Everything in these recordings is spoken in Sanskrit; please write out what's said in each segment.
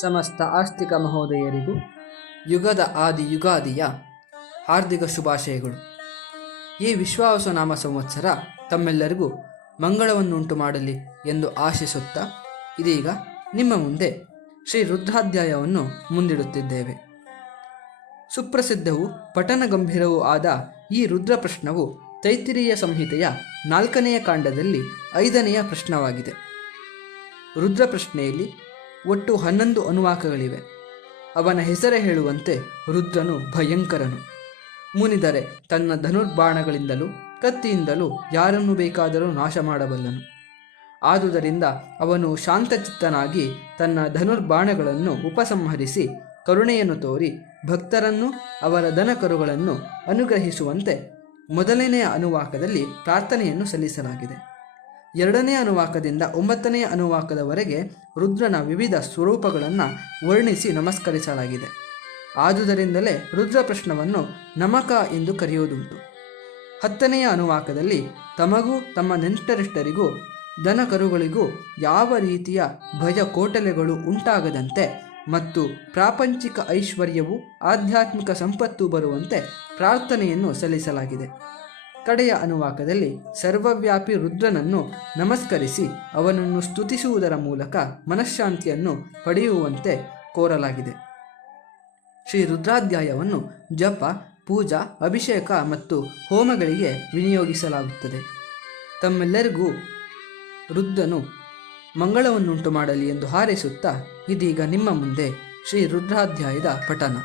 ಸಮಸ್ತ ಆಸ್ತಿಕ ಮಹೋದಯರಿಗೂ ಯುಗದ ಆದಿ ಯುಗಾದಿಯ ಹಾರ್ದಿಕ ಶುಭಾಶಯಗಳು. ಈ ವಿಶ್ವಾವಸುನಾಮ ಸಂವತ್ಸರ ತಮ್ಮೆಲ್ಲರಿಗೂ ಮಂಗಳವನ್ನುಂಟು ಮಾಡಲಿ ಎಂದು ಆಶಿಸುತ್ತಾ ಇದೀಗ ನಿಮ್ಮ ಮುಂದೆ ಶ್ರೀ ರುದ್ರಾಧ್ಯಾಯವನ್ನು ಮುಂದಿಡುತ್ತಿದ್ದೇವೆ. ಸುಪ್ರಸಿದ್ಧವೂ ಪಠನ ಗಂಭೀರವೂ ಆದ ಈ ರುದ್ರ ಪ್ರಶ್ನವು ತೈತ್ತಿರೀಯ ಸಂಹಿತೆಯ 4ನೆಯ ಕಾಂಡದಲ್ಲಿ 5ನೆಯ ಪ್ರಶ್ನವಾಗಿದೆ. ರುದ್ರ ಪ್ರಶ್ನೆಯಲ್ಲಿ ಒಟ್ಟು 11 ಅನುವಾಕಗಳಿವೆ. ಅವನ ಹೆಸರೇ ಹೇಳುವಂತೆ ರುದ್ರನು ಭಯಂಕರನು. ಮುನಿದರೆ ತನ್ನ ಧನುರ್ಬಾಣಗಳಿಂದಲೂ ಕತ್ತಿಯಿಂದಲೂ ಯಾರನ್ನು ಬೇಕಾದರೂ ನಾಶ ಮಾಡಬಲ್ಲನು. ಆದುದರಿಂದ ಅವನು ಶಾಂತಚಿತ್ತನಾಗಿ ತನ್ನ ಧನುರ್ಬಾಣಗಳನ್ನು ಉಪಸಂಹರಿಸಿ ಕರುಣೆಯನ್ನು ತೋರಿ ಭಕ್ತರನ್ನು ಅವರ ದನಕರುಗಳನ್ನು ಅನುಗ್ರಹಿಸುವಂತೆ 1ನೆಯ ಅನುವಾಕದಲ್ಲಿ ಪ್ರಾರ್ಥನೆಯನ್ನು ಸಲ್ಲಿಸಲಾಗಿದೆ. 2ನೆಯ ಅನುವಾಕದಿಂದ 9ನೆಯ ಅನುವಾಕದವರೆಗೆ ರುದ್ರನ ವಿವಿಧ ಸ್ವರೂಪಗಳನ್ನು ವರ್ಣಿಸಿ ನಮಸ್ಕರಿಸಲಾಗಿದೆ. ಆದುದರಿಂದಲೇ ರುದ್ರ ಪ್ರಶ್ನವನ್ನು ನಮಕ ಎಂದು ಕರೆಯುವುದುಂಟು. 10ನೆಯ ಅನುವಾಕದಲ್ಲಿ ತಮಗೂ ತಮ್ಮ ನೆಂಟರಿಷ್ಟರಿಗೂ ದನಕರುಗಳಿಗೂ ಯಾವ ರೀತಿಯ ಭಯ ಕೋಟಲೆಗಳು ಉಂಟಾಗದಂತೆ ಮತ್ತು ಪ್ರಾಪಂಚಿಕ ಐಶ್ವರ್ಯವು ಆಧ್ಯಾತ್ಮಿಕ ಸಂಪತ್ತು ಬರುವಂತೆ ಪ್ರಾರ್ಥನೆಯನ್ನು ಸಲ್ಲಿಸಲಾಗಿದೆ. ಕಡೆಯ ಅನುವಾಕದಲ್ಲಿ ಸರ್ವವ್ಯಾಪಿ ರುದ್ರನನ್ನು ನಮಸ್ಕರಿಸಿ ಅವನನ್ನು ಸ್ತುತಿಸುವುದರ ಮೂಲಕ ಮನಃಶಾಂತಿಯನ್ನು ಪಡೆಯುವಂತೆ ಕೋರಲಾಗಿದೆ. ಶ್ರೀ ರುದ್ರಾಧ್ಯಾಯವನ್ನು ಜಪ, ಪೂಜಾ, ಅಭಿಷೇಕ ಮತ್ತು ಹೋಮಗಳಿಗೆ ವಿನಿಯೋಗಿಸಲಾಗುತ್ತದೆ. ತಮ್ಮೆಲ್ಲರಿಗೂ ರುದ್ರನು ಮಂಗಳವನ್ನುಂಟು ಮಾಡಲಿ ಎಂದು ಹಾರೈಸುತ್ತಾ ಇದೀಗ ನಿಮ್ಮ ಮುಂದೆ ಶ್ರೀ ರುದ್ರಾಧ್ಯಾಯದ ಪಠನ.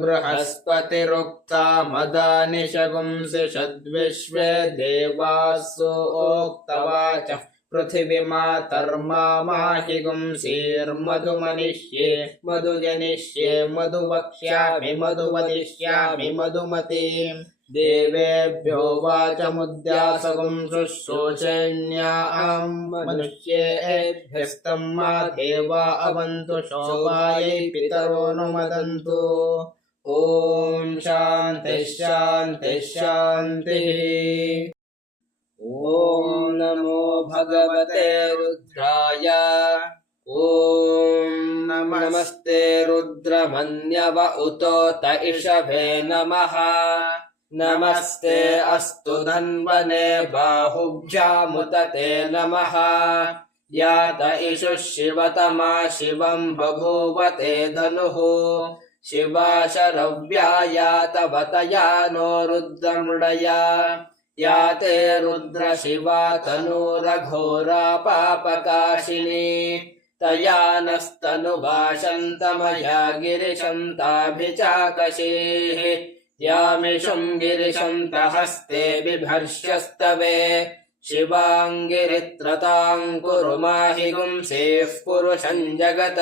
ಬೃಹಸ್ಪತಿರುಕ್ತ ಮದಾನಿ ಶಗುಂಸಿ ಷದ್ವಿಶ್ವೇ ದೇವಾಸು ಓಕ್ತವಾಚ ಪೃಥಿವಿಮಾತರ್ಮಾಹಿ ಗುಂಸೀರ್ಮಧುಮನಿಷ್ಯೆ ಮಧುಜನಿಷ್ಯೆ ಮಧುವಕ್ಷ್ಯಾಮಿ ಮಧುವದಿಷ್ಯಾಮಿ ಮಧುಮತೀಂ ದೇವೇಭ್ಯೋ ವಾಚಮುದ್ಯಾಸಗುಂ ಶುಶ್ರೂಷಣ್ಯಾಂ ಮನುಷ್ಯೇಭ್ಯಸ್ತಂ ಮಾ ದೇವಾ ಅವಂತು ಶೋಭಾಯೈ ಪಿತರೋನುಮದಂತು. ಓಂ ಶಾಂತಿ ಶಾಂತಿ ಶಾಂತಿ. ಓಂ ನಮೋ ಭಗವತೆ ರುದ್ರಾಯ. ಓಂ ನಮಸ್ತೆ ರುದ್ರಮನ್ಯವ ಉತೋತ ಇಷಭೇ ನಮಃ. ನಮಸ್ತೆ ಅಸ್ತು ಧನ್ವನೆ ಬಾಹುಭ್ಯಾಮುತತೆ ನಮಃ. ಯಾತ ಇಷು ಶಿವತಮಾ ಶಿವಂ ಬಭೂವತೆ ಧನುಃ. ಶಿವಾಶರವ್ಯಾಯಾತವತಯಾ ನೋ ರುದ್ರಮೃಡಯ. ಯಾತೆ ರುದ್ರ ಶಿವಾ ತನೂರಘೋರಾ ಪಾಪಕಾಶಿನಿ. ತಯಾ ನಸ್ತನುಭಾಷಂತಮಯಾ ಗಿರಿಶಂತಾಭಿಚಾಕಶೇಃ. ಯಾಮಿಷಂ ಗಿರಿಶಂತ ಹಸ್ತೆ ಬಿಭರ್ಷ್ಯಸ್ತವೆ. ಶಿವಾಂಗಿರಿತ್ರತಾಂ ಕುರು ಮಾಹಿ ಗುಂಸೇಃ ಪುರುಷಂ ಜಗತ.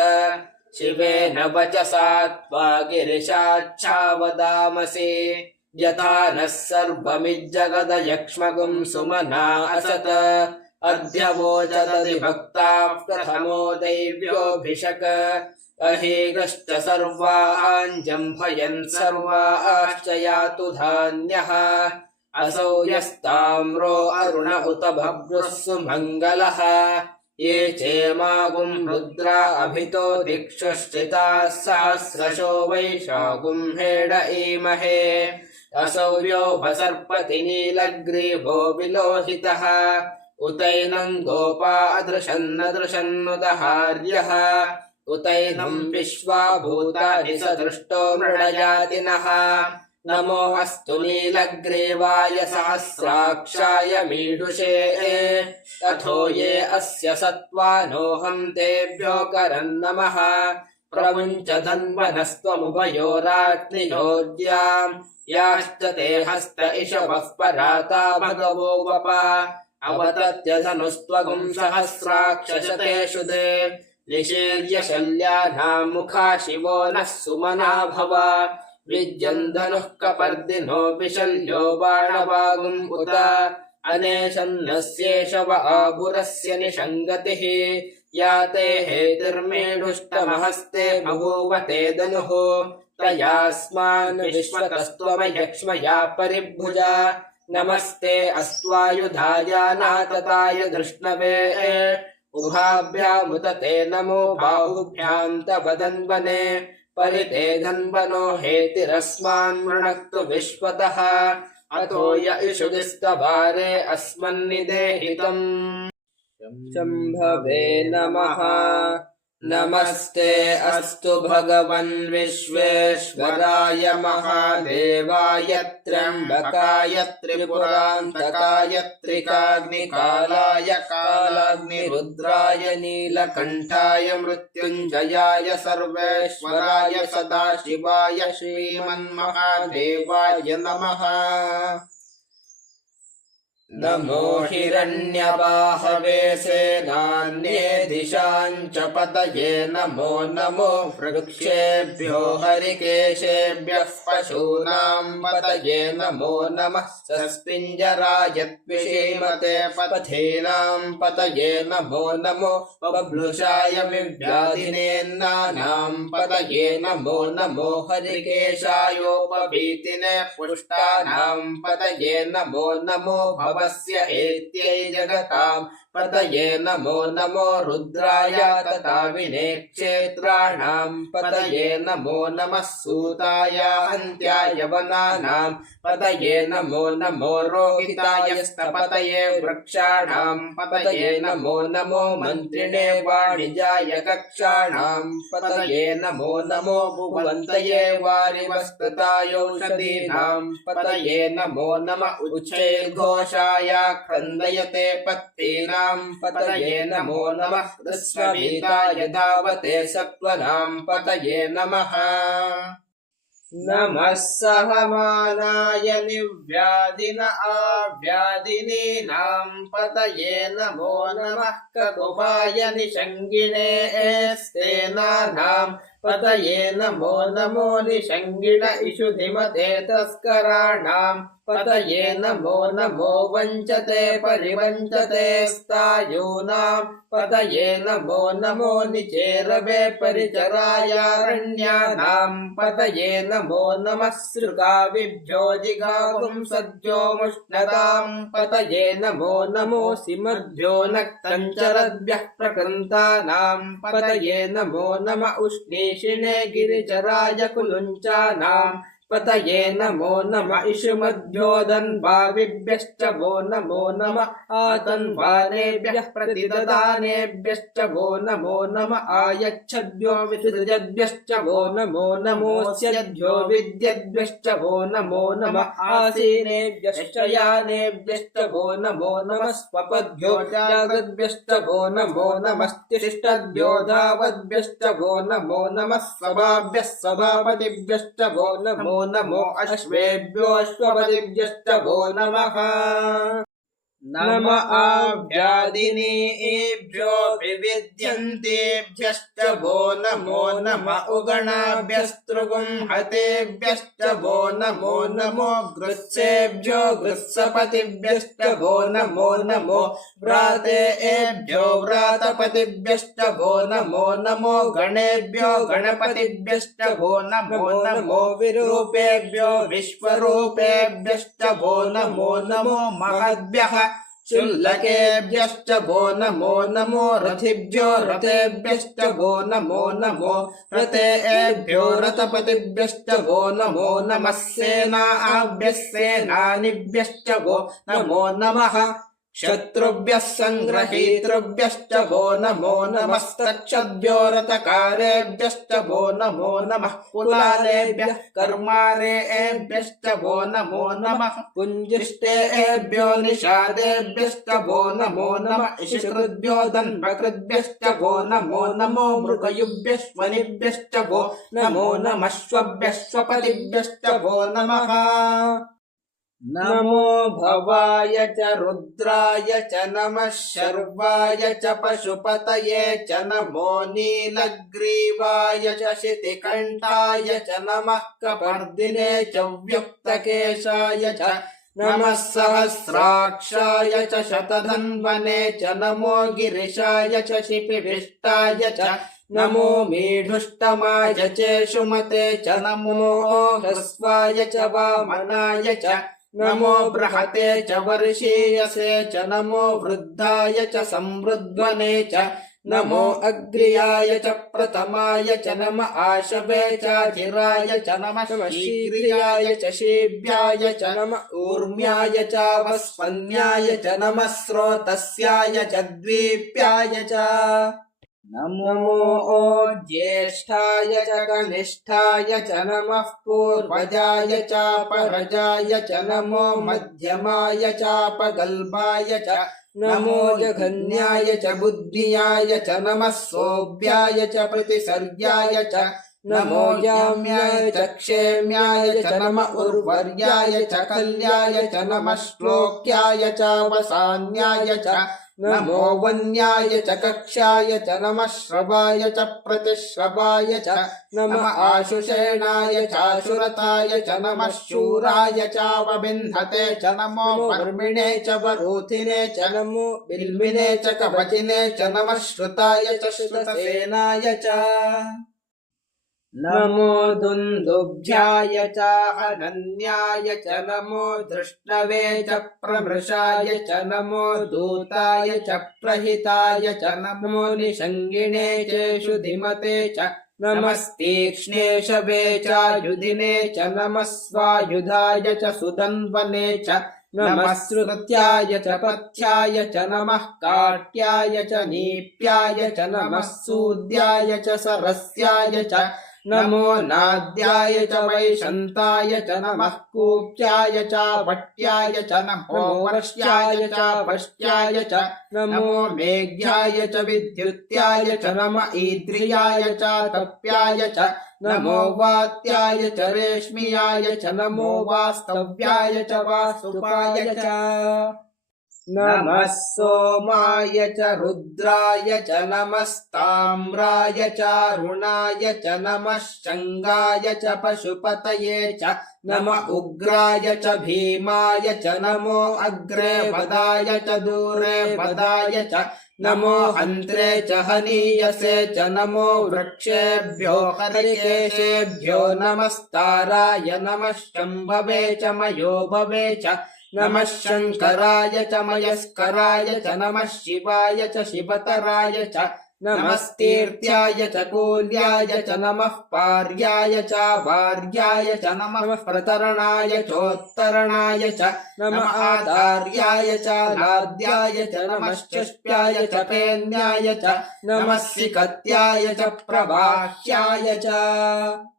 ಶಿವೇನ ವಚಸಾ ತ್ವಾ ಗಿರಿಶಾಚ್ಛಾವದಾಮಸಿ. ಯಥಾ ನಃ ಸರ್ವಮಿಜ್ಜಗದ ಯಕ್ಷ್ಮಗುಂ ಸುಮನಾ ಅಸತ. ಅದ್ಯ ವೋಚದಧಿ ಭಕ್ತಾಃ ಪ್ರಥಮೋ ದೈವ್ಯೋಭಿಷಕ. ಅಹೀಗಶ್ಚ ಸರ್ವಾಂಜಂಭಯನ್ ಸರ್ವಾಶ್ಚ ಯಾತು ಧಾನ್ಯಃ. ಅಸೌ ಯಸ್ತಾಮ್ರೋ ಅರುಣ ಉತ ಭಭೃಃ ಸುಮಂಗಲಃ. ಯೇ ಚೇಮಾಗುಂ ರುದ್ರಾ ಅಭಿತೋ ದಿಕ್ಷುಶ್ಚಿತಾಃ ಸಹಸ್ರಶೋ ವೈಶಾಗುಂ ಹೇಡ ಈಮಹೇ. ಅಸೌರ್ಯೋ ಭಸರ್ಪತಿ ನೀಲಗ್ರೀವೋ ವಿಲೋಹಿತಃ. ಉತೈನಂ ಗೋಪಾ ಅದೃಶನ್ನದೃಶನ್ನುದಹಾರ್ಯಃ. ಉತೈನಂ ವಿಶ್ವಾಭೂತಾನಿ ಸದೃಷ್ಟೋ ಮೃಡಯಾತಿನಃ. ನಮೋ ಅಸ್ತು ನೀಲಗ್ರೀವಾಯ ಸಹಸ್ರಾಕ್ಷಾಯ ಮೀಢುಷೇ. ತಥೋ ಯೇ ಅಸ್ಯ ಸತ್ವಾನೋಹಂ ತೇಭ್ಯೋ ಕರನ್ನಮಃ. ಪ್ರಮುಂಚ ಧನ್ವನಸ್ತ್ವಮುಭಯೋರಾಗ್ನಿಯೋದ್ಯಾಂ. ಯಾಶ್ಚ ತೇ ಹಸ್ತ ಇಷವಃ ಪರಾತಾ ಭಗವೋ ವಪ. ಅವತತ್ಯ ಧನುಸ್ತ್ವಗುಂ ಸಹಸ್ರಾಕ್ಷಶತೇಷು ದೇ. ನಿಷೇರ್ಯ ಶಲ್ಯಾನಾಂ ಮುಖಾ ಶಿವೋ ನಃ ಸುಮನಾ ಭವ. ವಿಜ್ಯನ್ ಧನುಃ ಕಪರ್ದಿನೋ ವಿಶಲ್ಯೋ ಬಾಣವಾಗುಂ ಉತ. ಅನೇಶನ್ನಸ್ಯೇಷವ ಆಭುರಸ್ಯ ನಿಷಂಗತಿಃ. ಯಾತೆ ಹೇತಿರ್ಮೇಢುಷ್ಟಮಹಸ್ತೆ ಬಭೂವ ತೇ ಧನುಃ. तयास्मान् विश्वतस्त्वमयक्ष्मया परिभुजा नमस्ते अस्त्वायुधाय नातताय धृष्णवे उभाभ्यामुदते नमो बाहुभ्यां तव धन्वने परिते धन्वनो हेतिरस्मान् वृणक्तु विश्वतः अतो य इषुदिस्तवारे अस्मन्निदेहितम् शम्भवे नमः नमस्ते अस्तु भगवन् विश्वेश्वराय महादेवाय त्र्यम्बकाय त्रिपुरान्तकाय त्रिकाग्निकालाय कालाग्निरुद्राय नीलकण्ठाय मृत्युञ्जयाय सर्वेश्वराय सदाशिवाय श्रीमन्महादेवाय नमः नमो हिरण्यबाहवे सेनान्ये दिशाञ्च पतये नमो नमो वृक्षेभ्यो हरिकेशेभ्यः पशूनां पतये नमो नमः सस्पिञ्जराय त्विषीमते पथीनां पतये नमो नमो बभ्लुषाय विव्याधिनेन्नानां पतये नमो नमो हरिकेशायोपवीतिने पुष्टानां पतये नमो नमो भवस्य एत्यै जगतां पतये नमो नमो रुद्राय तथा विनेक्षेत्राणां पतये नमो नमः सूताय हन्त्याय वनानां पतये नमो नमो रोहिताय स्तपतये वृक्षाणां पतये नमो नमो मन्त्रिणे वाणिजाय कक्षाणां पतये नमो नमो भुवन्तये वारिवस्तुतायौषधीनां पतये नमो नमः उच्चैर्घोषाय क्रन्दयते पत्तीनां पतये नमो नमः कृष्णवीताय धावते सत्त्वनां पतये नमः नमः सहमानाय निव्याधिन आव्याधिनीनां पतये नमो नमः ककुभाय निषङ्गिणे स्तेनानां पतये नमो नमो निषङ्गिण इषुधिमते तस्कराणां पतये नमो नमो वञ्चते परिवञ्चते स्तायूनां पतये नमो नमो निचेरवे परिचरायारण्यानां पतये नमो नमः सृगाविभ्यो जिगागुं सद्यो मुष्णतां पतये नमो नमो सिमद्भ्यो नक्तञ्चरद्भ्यः प्रकृन्तानां पतये नमो नम उष्णीषिणे गिरिचराय कुलुञ्चानां पतये नमो नम इषुमध्योदन्भाविभ्यश्च वो नमो नम आतन्वानेभ्यः प्रतिददानेभ्यश्च वो नमो नम आयच्छद्भ्यो विसृजद्भ्यश्च वो नमो नमोऽस्यद्भ्यो विद्यद्भ्यश्च वो नमो नम आसीनेभ्यश्च यानेभ्यश्च वो नमो नमः स्वपद्भ्यो जागद्भ्यश्च वो नमो नमस्तिष्ठद्भ्यो धावद्भ्यश्च वो नमो नमः सभाभ्यः सभापतिभ्यश्च वो नमो नमो अश्वेभ्यो अश्वपतिभ्यश्च वो नमः नम आव्याधिनीभ्यो विविद्यन्तेभ्यश्च वो नमो नम उगणाभ्यस्तृगुं हतेभ्यश्च वो नमो नमो गृत्सेभ्यो गृत्सपतिभ्यश्च वो नमो नमो व्रातेभ्यो व्रातपतिभ्यश्च वो नमो नमो गणेभ्यो गणपतिभ्यश्च वो नमो नमो विरूपेभ्यो विश्वरूपेभ्यश्च वो नमो नमो महद्भ्यः शुल्लकेभ्यश्च वो नमो नमो रथिभ्यो रथेभ्यश्च वो नमो नमो रथेभ्यो रथपतिभ्यश्च वो नमो नमः सेनाभ्यः सेनानिभ्यश्च वो नमो नमः शत्रुभ्यः सङ्ग्रहीतृभ्यश्च वो नमो नमस्तक्षद्भ्यो रथकारेभ्यश्च वो नमो नमः कुलालेभ्यः कर्मारेभ्यश्च वो नमो नमः पुञ्जिष्टेभ्यो निषादेभ्यश्च वो नमो नमः इषकृद्भ्यो दन्वकृद्भ्यश्च वो नमो नमो मृगयुभ्यश्वनिभ्यश्च वो नमो नमः स्वभ्यश्वपतिभ्यश्च वो नमः नमो भवाय च रुद्राय च नमः शर्वाय च पशुपतये च नमो नीलग्रीवाय च शितिकण्ठाय च नमः कपर्दिने च व्युक्तकेशाय च नमः सहस्राक्षाय च शतधन्वने च नमो गिरिशाय च शिपिविष्टाय च नमो मीढुष्टमाय चेषुमते च नमो ह्रस्वाय च वामनाय च नमो बृहते च वर्षीयसे च नमो वृद्धाय च संवृद्ध्वने च नमो अग्र्याय च प्रथमाय च नम आशवे चाधिराय च नमः शीघ्र्याय च शीभ्याय च नम ऊर्म्याय च वस्पन्याय च नमः स्रोतस्याय च द्वीप्याय च नमो ज्येष्ठाय च कनिष्ठाय च नमः पूर्वजाय चापरजाय च नमो मध्यमाय चापगल्भाय च नमो जघन्याय च बुद्धियाय च नमः सोऽभ्याय च प्रतिसर्याय च नमो याम्याय च क्षेम्याय च नम उर्वर्याय च कल्याय च नमः श्लोक्याय च वसान्याय च नमो वन्याय च कक्षाय च नमः श्रवाय च प्रतिश्रवाय च नम आशुषेणाय चाशुरताय च नमः शूराय चावबिन्धते च नमो वर्मिणे च वरोधिने च नमो बिल्विने च कवचिने च नमः श्रुताय च श्रुतसेनाय च नमो दुन्दुभ्याय च अनन्याय च नमो धृष्णवे च प्रमृषाय च नमो दूताय च प्रहिताय च नमो निषङ्गिणे चेषु धिमते च नमस्तीक्ष्णेशवे चायुधिने च नमः स्वायुधाय च सुदन्वने च नमः श्रुत्याय च पथ्याय च नमः काट्याय च नीप्याय च नमः सूद्याय च सरस्याय च नमो नाद्याय च वैशन्ताय च नमः कूप्याय च वट्याय च नमो वर्ष्याय च वष्ट्याय च नमो मेघ्याय च विद्युत्याय च नम ईद्रियाय च तप्याय च नमो वात्याय च रेश्मियाय च नमो वास्तव्याय च वास्तुपाय च नमः सोमाय च रुद्राय च नमस्ताम्राय च अरुणाय च नमः शङ्गाय च पशुपतये च नम उग्राय च भीमाय च नमो अग्रे वदाय च दूरे वदाय च नमो हन्त्रे च हनीयसे च नमो वृक्षेभ्यो हरिकेशेभ्यो नमस्ताराय नमः शम्भवे च मयोभवे च नमः शङ्कराय च मयस्कराय च नमः शिवाय च शिवतराय च नमस्तीर्थ्याय च कूल्याय च नमः पार्याय च वार्याय च नमः प्रतरणाय चोत्तरणाय च नमः आधार्याय च लाद्याय च नमः चष्प्याय च पेन्याय च नमः सिकत्याय च प्रवाह्याय च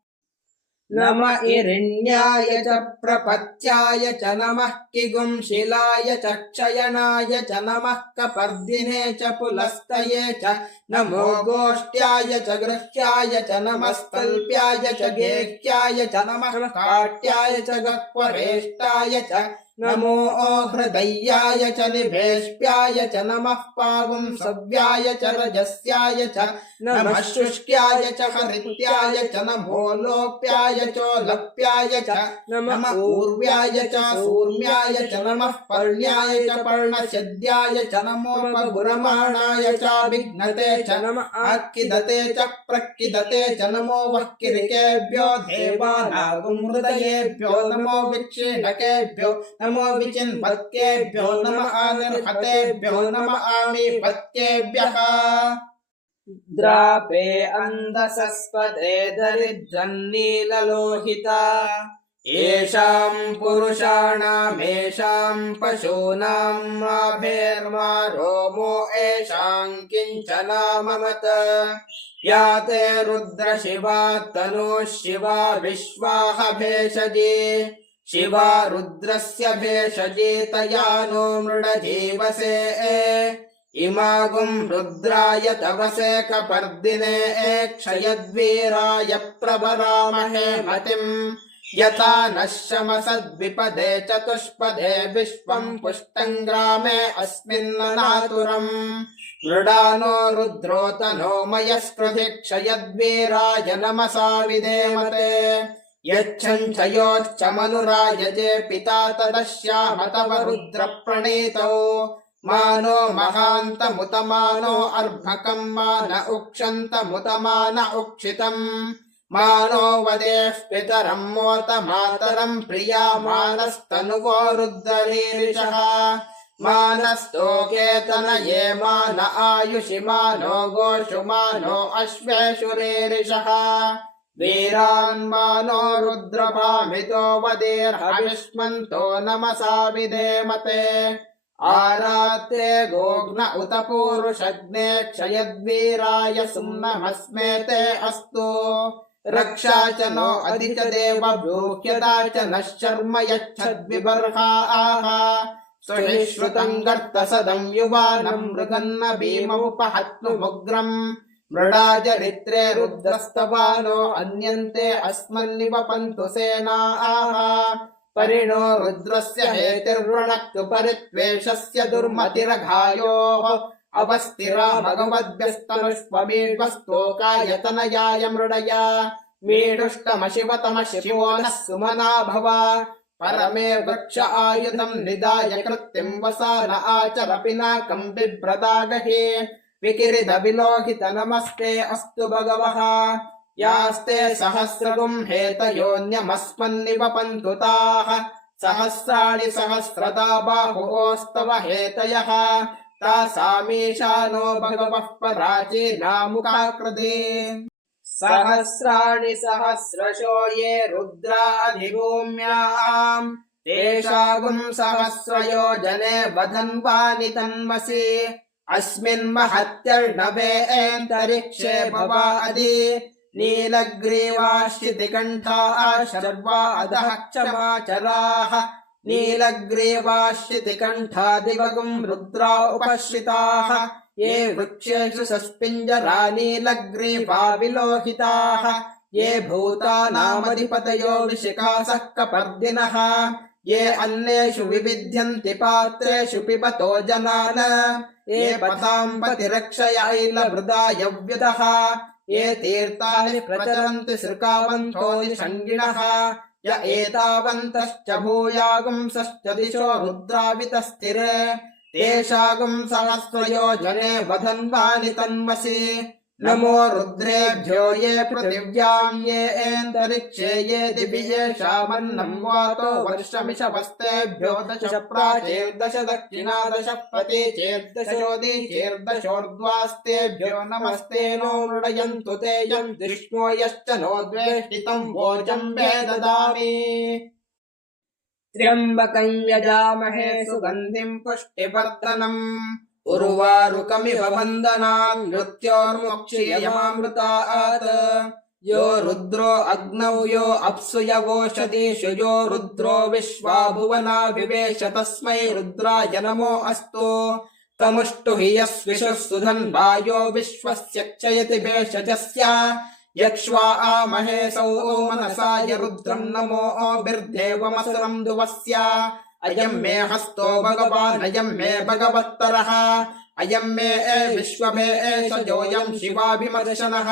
नम इरिण्याय च प्रपत्याय च नमः किगुंशिलाय च क्षयणाय च नमः कपर्दिने च पुलस्तये च नमो गोष्ट्याय च गृह्याय च नमस्तल्प्याय च गेह्याय च नमः काट्याय च गह्वरेष्टाय च नमो हृदय्याय च निभेष्प्याय च नमः पागुंसव्याय च रजस्याय च नमः शुष्क्याय च हरित्याय च नमो लोप्याय चोलप्याय च नमः ऊर्व्याय च सूर्म्याय च नमः पर्ण्याय च पर्णशद्याय च नमो गुरमाणाय च विघ्नते च नमः आक्किदते च प्रक्किदते च नमो वह्किरिकेभ्यो देवानागुं हृदयेभ्यो नमो विक्षीणकेभ्यो नमो विचिन्वत्केभ्यो नमः आनिर्हतेभ्यो नमः आमीपत्येभ्यः द्रापे अन्धसस्पदे दरिद्रन्नीललोहिता येषां पुरुषाणामेषां पशूनां माभेर्मा रोमो येषां किञ्चनाममत या ते रुद्रशिवा तनुः शिवा विश्वाह भेषजी शिवा रुद्रस्य भेषजी तया नो मृडजीवसे इमागुं रुद्राय तवसे कपर्दिने क्षयद्वीराय प्रवरामहे मतिम् यथा नः शमसद्विपदे चतुष्पदे विश्वं पुष्टं ग्रामे अस्मिन्ननातुरम् मृडानो रुद्रोतनो मयस्कृधि क्षयद्वीराय नमसा विधेमते यच्छञ्चयोच्चमनुरायजे पिता तदश्याम तव रुद्रप्रणीतौ मानो महान्तमुतमानो अर्भकम् मान उक्षन्तमुतमान उक्षितम् मानो वदेः पितरम् मोत मातरम् प्रिया मानस्तनुवो रुद्ररीरिषः मानस्तोकेतनये मान आयुषि मानो गोषु मानो अश्वेषु रीरिषः वीरान्मानो रुद्रभामितो वदेर्हविष्मन्तो नमसा विधेमते आरात्रे गोघ्न उत पूरुषग्ने क्षयद्वीराय सुम्नमस्मेते अस्तु रक्षा च नो अधिक देव ब्रूह्यता च नः शर्म यच्छद्विबर्हा आह सुहिश्रुतम् गर्तसदम् युवानम् मृगन्न भीममुपहत्नुमुग्रम् मृडाचरित्रे रुद्रस्तवानो अन्यन्ते अस्मन्निवपन्तु सेनाः परिणो रुद्रस्य हेतिर्वृणक्तु परित्वेषस्य दुर्मतिरघायोः अवस्थिरा भगवद्भ्यस्तनुष्वमीड्वस्तोकायतनयाय मृडया मीडुष्टमशिवतमशिवो नः सुमना भव परमे वृक्ष आयुधम् निदाय कृत्तिम् वसान आचर पिनाकम् बिभ्रदागहे विकिरिद विलोहित नमस्ते अस्तु भगवः यास्ते सहस्रगुम् हेतयोऽन्यमस्मन्निवपन्तु ताः सहस्राणि सहस्रदा बाहुओस्तव हेतयः तासामीशानो भगवः पराचीनामुखाकृति सहस्राणि सहस्रशो ये रुद्राधिभूम्याम् तेषागुम् सहस्रयोजने वदन्वानि तन्मसि अस्मिन्महत्यर्णवेऽन्तरिक्षे भवादि नीलग्रीवाश्चितिकण्ठाः शर्वा अधः क्षमाचराः नीलग्रीवाश्चितिकण्ठादिवगुम् रुद्रा उपश्रिताः ये वृक्षेषु सस्पिञ्जरा नीलग्रीवा विलोहिताः ये भूतानामधिपतयो विशिखासः कपर्दिनः ये अन्नेषु विविध्यन्ति पात्रेषु पिबतो जनान ये पताम्पतिरक्षयैलवृदा यव्युदः ये तीर्थानि प्रचरन्ति सृकावन्तो निषङ्गिणः य एतावन्तश्च भूयागुंसश्च दिशो रुद्रावितस्थिरे तेषागुम् सहस्रयोजने वधन्वानि तन्मसि नमो रुद्रेभ्यो ये पृथिव्याम् ये एन्तरिक्षे ये दिवि येषामन्नम् वातो वर्षमिषवस्तेभ्यो दश प्राचेर्दश दक्षिणा दश प्रतीचेर्दशोदीचेर्दशोर्ध्वास्तेभ्यो नमस्ते नो मृडयन्तु ते यम् विष्णो यश्च नो द्वेष्टितम् वोचम् ददामि त्र्यम्बकम् यजामहे सुगन्धिम् पुष्टिवर्धनम् उर्वारुकमिव वन्दनान् मृत्योर्मुक्षीयमामृतात् यो रुद्रो अग्नौ यो अप्सु यवोषधीषु यो रुद्रो विश्वा भुवना विवेश तस्मै रुद्राय नमो अस्तु तमुष्टु हि यस्विषुः सुधन्वा यो विश्वस्य क्षयति भेषजस्य यक्ष्वा महेशौ मनसाय रुद्रम् नमो बिर्देवमसुरम् दुवस्य अयम् मे हस्तो भगवान् अयम् मे भगवत्तरः अयम् मे विश्वभेषजोऽयम् शिवाभिमर्शनः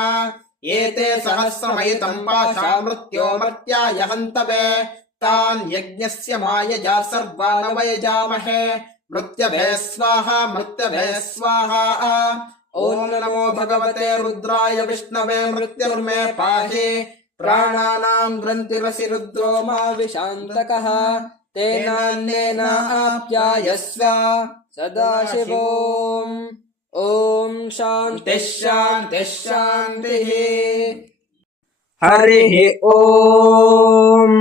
एते सहस्रमयुतम् पाशा मृत्यो मर्त्याय हन्तवे तान् यज्ञस्य मायया सर्वा न वयजामहे मृत्यभे स्वाहा मृत्यभे स्वाहा ॐ नमो भगवते रुद्राय विष्णवे मृत्युर्मे पाहि प्राणानाम् ग्रन्थिरसि रुद्रो मा विशान्तकः तेनान्येन आप्यायस्व सदाशिवोम् ॐ शान्तिः शान्तिः शान्तिः हरिः ॐ।